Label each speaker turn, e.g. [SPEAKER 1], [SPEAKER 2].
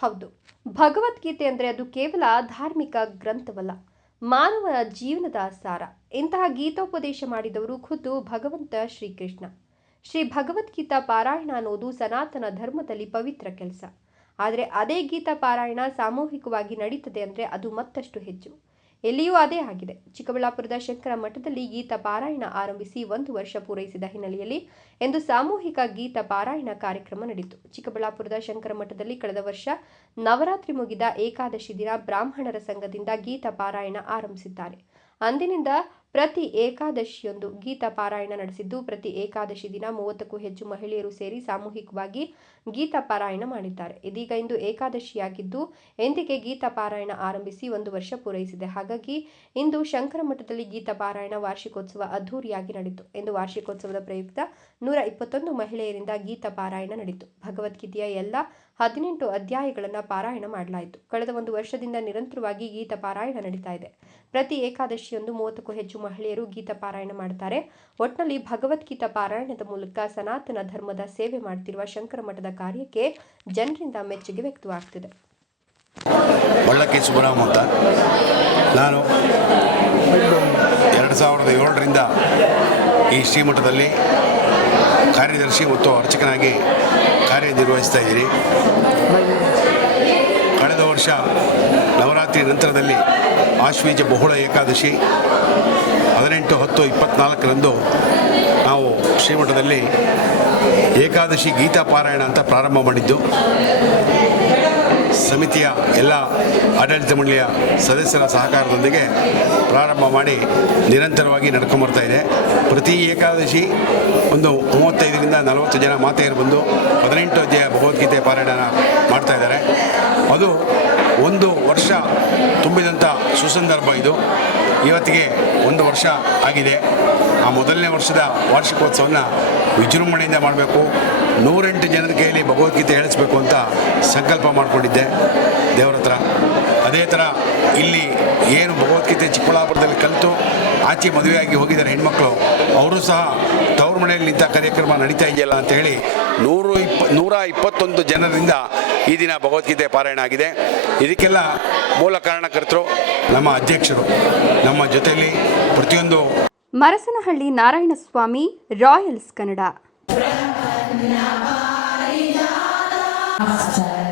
[SPEAKER 1] ಹೌದು. ಭಗವದ್ಗೀತೆ ಅಂದ್ರೆ ಅದು ಕೇವಲ ಧಾರ್ಮಿಕ ಗ್ರಂಥವಲ್ಲ, ಮಾನವನ ಜೀವನದ ಸಾರ. ಇಂತಹ ಗೀತೋಪದೇಶ ಮಾಡಿದವರು ಖುದ್ದು ಭಗವಂತ ಶ್ರೀಕೃಷ್ಣ. ಶ್ರೀ ಭಗವದ್ಗೀತಾ ಪಾರಾಯಣ ಅನ್ನೋದು ಸನಾತನ ಧರ್ಮದಲ್ಲಿ ಪವಿತ್ರ ಕೆಲಸ. ಆದರೆ ಅದೇ ಗೀತಾ ಪಾರಾಯಣ ಸಾಮೂಹಿಕವಾಗಿ ನಡೀತದೆ ಅಂದರೆ ಅದು ಮತ್ತಷ್ಟು ಹೆಚ್ಚು. ಎಲ್ಲಿಯೂ ಅದೇ ಆಗಿದೆ. ಚಿಕ್ಕಬಳ್ಳಾಪುರದ ಶಂಕರ ಮಠದಲ್ಲಿ ಗೀತ ಪಾರಾಯಣ ಆರಂಭಿಸಿ ಒಂದು ವರ್ಷ ಪೂರೈಸಿದ ಹಿನ್ನೆಲೆಯಲ್ಲಿ ಎಂದು ಸಾಮೂಹಿಕ ಗೀತ ಪಾರಾಯಣ ಕಾರ್ಯಕ್ರಮ ನಡೆಯಿತು. ಚಿಕ್ಕಬಳ್ಳಾಪುರದ ಶಂಕರ ಮಠದಲ್ಲಿ ಕಳೆದ ವರ್ಷ ನವರಾತ್ರಿ ಮುಗಿದ ಏಕಾದಶಿ ದಿನ ಬ್ರಾಹ್ಮಣರ ಸಂಘದಿಂದ ಗೀತ ಪಾರಾಯಣ ಆರಂಭಿಸಿದ್ದಾರೆ. ಅಂದಿನಿಂದ ಪ್ರತಿ ಏಕಾದಶಿಯೊಂದು ಗೀತಾ ಪಾರಾಯಣ ನಡೆಸಿದ್ದು, ಪ್ರತಿ ಏಕಾದಶಿ ದಿನ ಮೂವತ್ತಕ್ಕೂ ಹೆಚ್ಚು ಮಹಿಳೆಯರು ಸೇರಿ ಸಾಮೂಹಿಕವಾಗಿ ಗೀತಾ ಪಾರಾಯಣ ಮಾಡಿದ್ದಾರೆ. ಇದೀಗ ಇಂದು ಏಕಾದಶಿಯಾಗಿದ್ದು, ಎಂದಿಗೆ ಗೀತಾ ಪಾರಾಯಣ ಆರಂಭಿಸಿ ಒಂದು ವರ್ಷ ಪೂರೈಸಿದೆ. ಹಾಗಾಗಿ ಇಂದು ಶಂಕರ ಮಠದಲ್ಲಿ ಗೀತ ಪಾರಾಯಣ ವಾರ್ಷಿಕೋತ್ಸವ ಅದ್ಧೂರಿಯಾಗಿ ನಡೆಯಿತು. ಎಂದು ವಾರ್ಷಿಕೋತ್ಸವದ ಪ್ರಯುಕ್ತ ನೂರ ಇಪ್ಪತ್ತೊಂದು ಮಹಿಳೆಯರಿಂದ ಗೀತಾ ಪಾರಾಯಣ ನಡೆಯಿತು. ಭಗವದ್ಗೀತೆಯ ಎಲ್ಲ ಹದಿನೆಂಟು ಅಧ್ಯಾಯಗಳನ್ನು ಪಾರಾಯಣ ಮಾಡಲಾಯಿತು. ಕಳೆದ ಒಂದು ವರ್ಷದಿಂದ ನಿರಂತರವಾಗಿ ಗೀತ ಪಾರಾಯಣ ನಡೀತಾ ಇದೆ. ಪ್ರತಿ ಏಕಾದಶಿಯೊಂದು ಮೂವತ್ತಕ್ಕೂ ಹೆಚ್ಚು ಮಹಿಳೆಯರು ಗೀತ ಪಾರಾಯಣ ಮಾಡುತ್ತಾರೆ ಒಟ್ಟಿನಲ್ಲಿ ಭಗವದ್ಗೀತಾ ಪಾರಾಯಣದ ಮೂಲಕ ಸನಾತನ ಧರ್ಮದ ಸೇವೆ ಮಾಡ್ತಿರುವ ಶಂಕರ ಮಠದ ಕಾರ್ಯಕ್ಕೆ ಜನರಿಂದ ಮೆಚ್ಚುಗೆ ವ್ಯಕ್ತವಾಗ್ತಿದೆ.
[SPEAKER 2] ಅಂತ. ನಾನು ಎರಡು ಸಾವಿರದ ಏಳರಿಂದ ಈ ಶ್ರೀಮಠದಲ್ಲಿ ಕಾರ್ಯದರ್ಶಿ ಮತ್ತು ಅರ್ಚಕನಾಗಿ ಕಾರ್ಯನಿರ್ವಹಿಸ್ತಾ ಇದ್ದೀರಿ? ಕಳೆದ ವರ್ಷ ನವರಾತ್ರಿ ನಂತರದಲ್ಲಿ ಆಶ್ವೀಜ ಬಹುಳ ಏಕಾದಶಿ. ಹದಿನೆಂಟು, ಹತ್ತು, ಇಪ್ಪತ್ನಾಲ್ಕರಂದು ನಾವು ಶ್ರೀಮಠದಲ್ಲಿ ಏಕಾದಶಿ ಗೀತಾ ಪಾರಾಯಣ ಅಂತ ಪ್ರಾರಂಭ ಮಾಡಿದ್ದು. ಸಮಿತಿಯ ಎಲ್ಲ ಆಡಳಿತ ಮಂಡಳಿಯ ಸದಸ್ಯರ ಸಹಕಾರದೊಂದಿಗೆ ಪ್ರಾರಂಭ ಮಾಡಿ ನಿರಂತರವಾಗಿ ನಡ್ಕೊಂಬರ್ತಾ ಇದೆ. ಪ್ರತಿ ಏಕಾದಶಿ ಒಂದು ಮೂವತ್ತೈದರಿಂದ ನಲವತ್ತು ಜನ ಮಾತೆಯರು ಬಂದು ಹದಿನೆಂಟು ಅಧ್ಯಾಯ ಭಗವದ್ಗೀತೆ ಪಾರಾಯಣ ಮಾಡ್ತಾ ಇದ್ದಾರೆ. ಅದು ಒಂದು ವರ್ಷ ತುಂಬಿದಂಥ ಸುಸಂದರ್ಭ ಇದು. ಇವತ್ತಿಗೆ ಒಂದು ವರ್ಷ ಆಗಿದೆ. ಆ ಮೊದಲನೇ ವರ್ಷದ ವಾರ್ಷಿಕೋತ್ಸವನ ವಿಜೃಂಭಣೆಯಿಂದ ಮಾಡಬೇಕು. ನೂರೆಂಟು ಜನರ ಕೈಯಲ್ಲಿ ಭಗವದ್ಗೀತೆ ಹೇಳಿಸ್ಬೇಕು ಅಂತ ಸಂಕಲ್ಪ ಮಾಡಿಕೊಂಡಿದ್ದೆ. ದೇವರ ಹತ್ರ. ಅದೇ ಥರ ಇಲ್ಲಿ ಏನು ಭಗವದ್ಗೀತೆ ಚಿಕ್ಕಬಳ್ಳಾಪುರದಲ್ಲಿ ಕಲಿತು ಆಚೆ ಮದುವೆಯಾಗಿ ಹೋಗಿದ್ದಾರೆ ಹೆಣ್ಮಕ್ಳು. ಅವರು ಸಹ ತವ್ರ ಮನೆಯಲ್ಲಿ ಇಂಥ ಕಾರ್ಯಕ್ರಮ ನಡೀತಾ ಇದೆಯಲ್ಲ ಅಂತ ಹೇಳಿ ನೂರು ಇಪ್ಪ, ನೂರ ಇಪ್ಪತ್ತೊಂದು ಜನರಿಂದ ಈ ದಿನ ಭಗವದ್ಗೀತೆ ಪಾರಾಯಣ ಆಗಿದೆ. ಇದಕ್ಕೆಲ್ಲ ಮೂಲ ಕಾರಣಕರ್ತರು ನಮ್ಮ ಅಧ್ಯಕ್ಷರು. ನಮ್ಮ ಜೊತೆಯಲ್ಲಿ ಪ್ರತಿಯೊಂದು
[SPEAKER 1] ಮರಸನಹಳ್ಳಿ ನಾರಾಯಣಸ್ವಾಮಿ, ರಾಯಲ್ಸ್ ಕನ್ನಡ.
[SPEAKER 3] After